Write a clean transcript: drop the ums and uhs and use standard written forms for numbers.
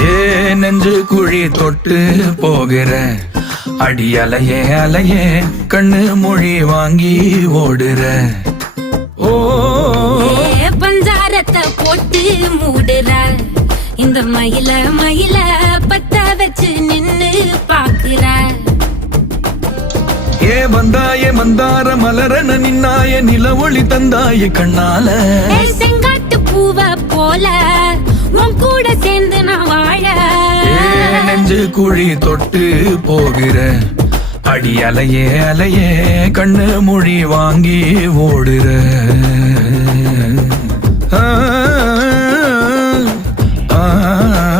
ஏ நெஞ்சு குழி தொட்டு போகிற அடி அலையே அலையே கண்ணு மொழி வாங்கி ஓடுற. ஓ பஞ்சாரத்தை போட்டு மூடுற இந்த மயில மயில பத்த வச்சு நின்னு பாக்குற. ஏ வந்தாய மந்தார மலரன நின்னாய நில ஒளி தந்தாய கண்ணால. செங்காட்டு பூவ போல உன் கூட சேர்ந்து நான் வாழ. நெஞ்சு குழி தொட்டு போகிற அடி அலையே அலையே கண்ணு மொழி வாங்கி ஓடுற. ஆ ஆ